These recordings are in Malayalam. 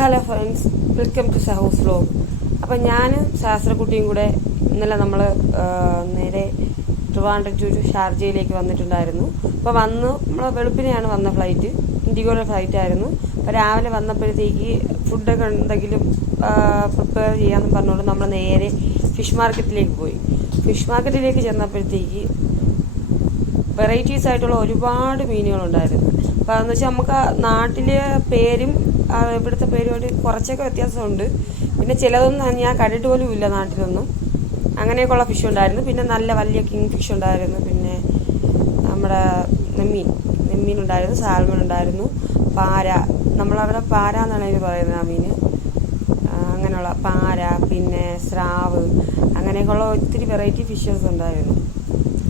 ഹലോ ഫ്രണ്ട്സ്, വെൽക്കം ടു സഹൂസ് വ്ലോഗ്. അപ്പം ഞാനും ശാസ്ത്രക്കുട്ടിയും കൂടെ ഇന്നലെ നമ്മൾ നേരെ ട്രിവാൻഡ്രം ടു ഷാർജയിലേക്ക് വന്നിട്ടുണ്ടായിരുന്നു. അപ്പോൾ നമ്മൾ വെളുപ്പിനെയാണ് വന്ന ഫ്ലൈറ്റ്, ഇൻഡിഗോയുടെ ഫ്ലൈറ്റായിരുന്നു. അപ്പോൾ രാവിലെ വന്നപ്പോഴത്തേക്ക് ഫുഡൊക്കെ എന്തെങ്കിലും പ്രിപ്പയർ ചെയ്യാമെന്ന് പറഞ്ഞുകൊണ്ട് നമ്മൾ നേരെ ഫിഷ് മാർക്കറ്റിലേക്ക് പോയി. ഫിഷ് മാർക്കറ്റിലേക്ക് ചെന്നപ്പോഴത്തേക്ക് വെറൈറ്റീസ് ആയിട്ടുള്ള ഒരുപാട് മീനുകളുണ്ടായിരുന്നു. അപ്പോൾ അതെന്ന് വെച്ചാൽ നമുക്ക് നാട്ടിലെ പേരും ഇവിടുത്തെ പേരുമായിട്ട് കുറച്ചൊക്കെ വ്യത്യാസമുണ്ട്. പിന്നെ ചിലതൊന്നും ഞാൻ കണ്ടിട്ട് പോലും ഇല്ല നാട്ടിലൊന്നും. അങ്ങനെയൊക്കെയുള്ള ഫിഷ് ഉണ്ടായിരുന്നു. പിന്നെ നല്ല വലിയ കിങ് ഫിഷ് ഉണ്ടായിരുന്നു. പിന്നെ നമ്മുടെ നെമ്മീൻ ഉണ്ടായിരുന്നു, സാൽമൺ ഉണ്ടായിരുന്നു, പാര, നമ്മളവിടെ പാര എന്നാണ് അതിന് പറയുന്നത് ആ മീൻ. അങ്ങനെയുള്ള പാര, പിന്നെ സ്രാവ്, അങ്ങനെയൊക്കെയുള്ള ഒത്തിരി വെറൈറ്റി ഫിഷസ് ഉണ്ടായിരുന്നു.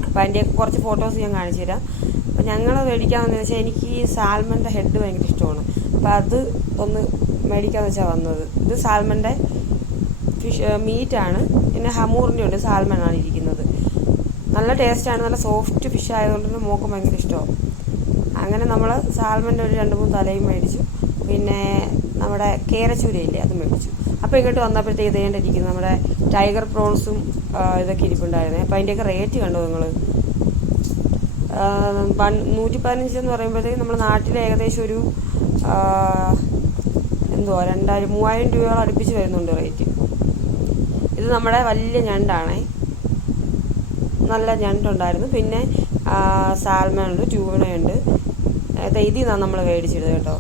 അപ്പോൾ അതിൻ്റെയൊക്കെ കുറച്ച് ഫോട്ടോസ് ഞാൻ കാണിച്ചു തരാം. അപ്പോൾ ഞങ്ങൾ മേടിക്കാമെന്ന് വെച്ചാൽ എനിക്ക് ഈ സാൽമൻ്റെ ഹെഡ് ഭയങ്കര ഇഷ്ടമാണ്. അപ്പോൾ അത് ഒന്ന് മേടിക്കാമെന്ന് വെച്ചാൽ വന്നത്. ഇത് സാൽമൻ്റെ മീറ്റാണ്. പിന്നെ ഹമൂറിൻ്റെ ഉണ്ട്, സാൽമണാണ് ഇരിക്കുന്നത്. നല്ല ടേസ്റ്റാണ്, നല്ല സോഫ്റ്റ് ഫിഷ് ആയതുകൊണ്ട് തന്നെ മോൾക്ക് ഭയങ്കര ഇഷ്ടമാണ്. അങ്ങനെ നമ്മൾ സാൽമൻ്റെ ഒരു 2-3 തലയും മേടിച്ചു. പിന്നെ നമ്മുടെ കേരച്ചൂരയില്ലേ, അത് മേടിച്ചു. അപ്പോൾ ഇങ്ങോട്ട് വന്നപ്പോഴത്തേക്ക് ഇതേണ്ടിരിക്കുന്നു നമ്മുടെ ടൈഗർ പ്രോൺസും ഇതൊക്കെ ഇരിപ്പുണ്ടായിരുന്നേ. അപ്പോൾ അതിൻ്റെയൊക്കെ റേറ്റ് കണ്ടോ നിങ്ങൾ? 115 എന്ന് പറയുമ്പോഴത്തേക്ക് നമ്മുടെ നാട്ടിൽ ഏകദേശം ഒരു 2000-3000 രൂപയോളം അടുപ്പിച്ച് വരുന്നുണ്ട് റേറ്റ്. ഇത് നമ്മുടെ വലിയ ഞണ്ടാണേ, നല്ല ഞണ്ടുണ്ടായിരുന്നു. പിന്നെ സാൽമണുണ്ട്, ട്യൂണയുണ്ട്. ഇതിൽ നിന്നാണ് നമ്മൾ മേടിച്ചത് കേട്ടോ.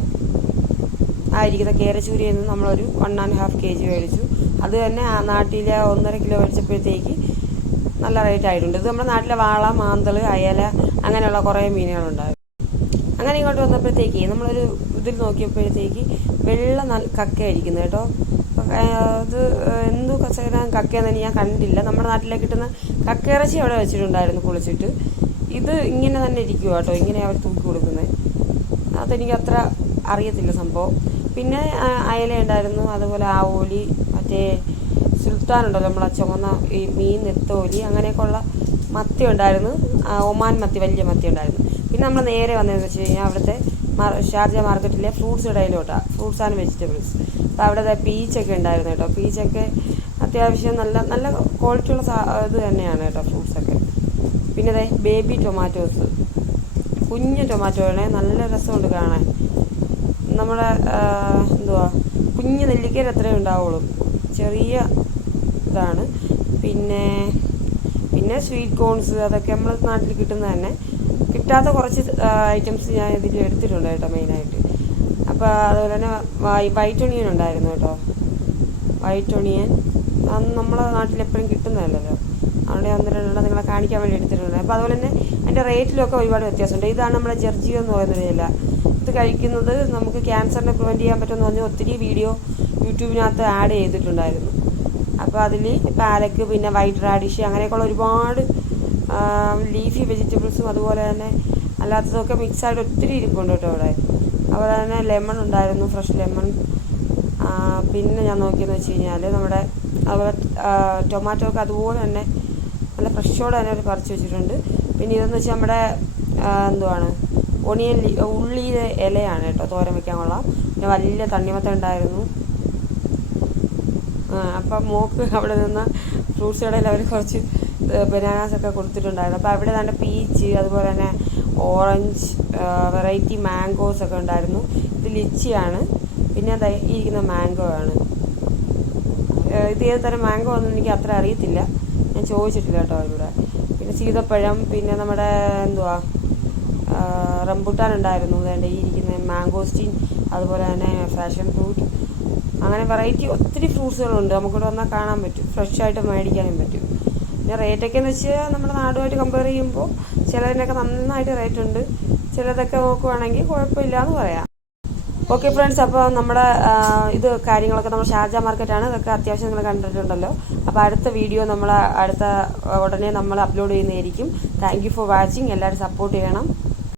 ആയിരിക്കുന്ന കേരച്ചൂരിയിൽ നിന്ന് നമ്മളൊരു 1.5 kg മേടിച്ചു. അത് തന്നെ നാട്ടിലെ 1.5 കിലോ മേടിച്ചപ്പോഴത്തേക്ക് നല്ല റേറ്റ് ആയിട്ടുണ്ട്. ഇത് നമ്മുടെ നാട്ടിലെ വാള, മാന്തൾ, അയല, അങ്ങനെയുള്ള കുറേ മീനുകളുണ്ടായിരുന്നു. അങ്ങനെ ഇങ്ങോട്ട് വന്നപ്പോഴത്തേക്ക് നമ്മളൊരു ഇതിൽ നോക്കിയപ്പോഴത്തേക്ക് വെള്ള കക്കയായിരിക്കുന്നത് കേട്ടോ. അത് എന്തു കക്കയെന്ന് ഞാൻ കണ്ടില്ല. നമ്മുടെ നാട്ടിലേക്ക് കിട്ടുന്ന കക്കയിറച്ചി അവിടെ വെച്ചിട്ടുണ്ടായിരുന്നു പൊളിച്ചിട്ട്. ഇത് ഇങ്ങനെ തന്നെ ഇരിക്കുക കേട്ടോ, ഇങ്ങനെ അവർ തൂക്കി കൊടുക്കുന്നത്. അതെനിക്ക് അത്ര അറിയത്തില്ല സംഭവം. പിന്നെ അയല ഉണ്ടായിരുന്നു, അതുപോലെ ആവോലി, മറ്റേ സുൽത്താൻ ഉണ്ടല്ലോ നമ്മളെ ചുമന്ന ഈ മീൻ നെത്തോലി, അങ്ങനെയൊക്കെയുള്ള മത്തി ഉണ്ടായിരുന്നു. ഒമാൻ മത്തി, വലിയ മത്തി ഉണ്ടായിരുന്നു. പിന്നെ നമ്മൾ നേരെ വന്നതെന്ന് വെച്ച് കഴിഞ്ഞാൽ അവിടുത്തെ ഷാർജ മാർക്കറ്റിലെ ഫ്രൂട്ട്സ് ഇടയിലോട്ടാണ്, ഫ്രൂട്ട്സ് ആൻഡ് വെജിറ്റബിൾസ്. അപ്പോൾ അവിടെ പീച്ചൊക്കെ ഉണ്ടായിരുന്നു കേട്ടോ. പീച്ചൊക്കെ അത്യാവശ്യം നല്ല നല്ല ക്വാളിറ്റിയുള്ള ഇത് തന്നെയാണ് കേട്ടോ ഫ്രൂട്ട്സൊക്കെ. പിന്നെ അതെ ബേബി ടൊമാറ്റോസ്, കുഞ്ഞ് ടൊമാറ്റോയാണ്, നല്ല രസമുണ്ട് കാണാൻ. നമ്മുടെ കുഞ്ഞ് നെല്ലിക്കയിൽ അത്രയും ഉണ്ടാവുള്ളൂ, ചെറിയ ഇതാണ്. പിന്നെ സ്വീറ്റ് കോൺസ്, അതൊക്കെ നമ്മൾ നാട്ടിൽ കിട്ടുന്നത് തന്നെ. കിട്ടാത്ത കുറച്ച് ഐറ്റംസ് ഞാൻ ഇതിൽ എടുത്തിട്ടുണ്ട് കേട്ടോ മെയിനായിട്ട്. അപ്പോൾ അതുപോലെ തന്നെ വൈറ്റ് ഒണിയൻ ഉണ്ടായിരുന്നു കേട്ടോ. വൈറ്റ് ഒണിയൻ അന്ന് നമ്മളെ നാട്ടിൽ എപ്പോഴും കിട്ടുന്നതല്ലല്ലോ, അവിടെ 1-2 നിങ്ങളെ കാണിക്കാൻ വേണ്ടി എടുത്തിട്ടുണ്ട്. അപ്പോൾ അതുപോലെ തന്നെ അതിൻ്റെ റേറ്റിലൊക്കെ ഒരുപാട് വ്യത്യാസമുണ്ട്. ഇതാണ് നമ്മുടെ ജെർജിയോ എന്ന് പറയുന്നൊരു ഇല. ഇത് കഴിക്കുന്നത് നമുക്ക് ക്യാൻസറിനെ പ്രിവെൻറ്റ് ചെയ്യാൻ പറ്റുമെന്ന് പറഞ്ഞ് ഒത്തിരി വീഡിയോ യൂട്യൂബിനകത്ത് ആഡ് ചെയ്തിട്ടുണ്ടായിരുന്നു. അപ്പോൾ അതിൽ പാലക്ക്, പിന്നെ വൈറ്റ് റാഡിഷ്, അങ്ങനെയൊക്കെയുള്ള ഒരുപാട് ലീഫി വെജിറ്റബിൾസും അതുപോലെ തന്നെ അല്ലാത്തതൊക്കെ മിക്സായിട്ട് ഒത്തിരി ഇരിപ്പുണ്ട് കേട്ടോ അവിടെ. അതുപോലെ തന്നെ ലെമൺ ഉണ്ടായിരുന്നു, ഫ്രഷ് ലെമൺ. പിന്നെ ഞാൻ നോക്കിയെന്ന് വെച്ച് കഴിഞ്ഞാൽ നമ്മുടെ അതുപോലെ ടൊമാറ്റോ ഒക്കെ അതുപോലെ തന്നെ നല്ല ഫ്രഷോടെ തന്നെ അവർ പറിച്ച് വെച്ചിട്ടുണ്ട്. പിന്നെ ഇതെന്ന് വെച്ചാൽ നമ്മുടെ ഒണിയൻ ഉള്ളിയുടെ ഇലയാണ് കേട്ടോ, തോരൻ വയ്ക്കാൻ കൊള്ളാം. പിന്നെ വലിയ തണ്ണിമത്ത ഉണ്ടായിരുന്നു. അപ്പം മോക്ക് അവിടെ നിന്ന് ഫ്രൂട്ട്സ് കടയിൽ അവർ കുറച്ച് ബനാനാസൊക്കെ കൊടുത്തിട്ടുണ്ടായിരുന്നു. അപ്പോൾ അവിടെ തന്നെ പീച്ച്, അതുപോലെ തന്നെ ഓറഞ്ച്, വെറൈറ്റി മാംഗോസൊക്കെ ഉണ്ടായിരുന്നു. ഇത് ലിച്ചിയാണ്. പിന്നെ ഈ ഇരിക്കുന്ന മാംഗോ ആണ്. ഇത് ഏത് തരം മാംഗോ ഒന്നും എനിക്ക് അത്ര അറിയത്തില്ല, ഞാൻ ചോദിച്ചിട്ടില്ല കേട്ടോ അവരുടെ. പിന്നെ സീതപ്പഴം, പിന്നെ നമ്മുടെ റംബുട്ടാൻ ഉണ്ടായിരുന്നു. അതുകൊണ്ട് ഈ ഇരിക്കുന്ന മാംഗോസ്റ്റീൻ, അതുപോലെ തന്നെ ഫാഷൻ ഫ്രൂട്ട്, അങ്ങനെ വെറൈറ്റി ഒത്തിരി ഫ്രൂട്ട്സുകളുണ്ട്. നമുക്കിവിടെ വന്നാൽ കാണാൻ പറ്റും, ഫ്രഷായിട്ട് മേടിക്കാനും പറ്റും. പിന്നെ റേറ്റൊക്കെ എന്ന് വെച്ചാൽ നമ്മുടെ നാടുമായിട്ട് കമ്പയർ ചെയ്യുമ്പോൾ ചിലതിനൊക്കെ നന്നായിട്ട് റേറ്റ് ഉണ്ട്, ചിലതൊക്കെ നോക്കുവാണെങ്കിൽ കുഴപ്പമില്ല എന്ന് പറയാം. ഓക്കെ ഫ്രണ്ട്സ്, അപ്പോൾ നമ്മുടെ ഇത് കാര്യങ്ങളൊക്കെ നമ്മൾ ഷാർജ മാർക്കറ്റാണ്. ഇതൊക്കെ അത്യാവശ്യം നിങ്ങൾ കണ്ടിട്ടുണ്ടല്ലോ. അപ്പോൾ അടുത്ത വീഡിയോ ഉടനെ നമ്മൾ അപ്ലോഡ് ചെയ്യുന്നതായിരിക്കും. Thank you for watching. എല്ലാവരും സപ്പോർട്ട് ചെയ്യണം.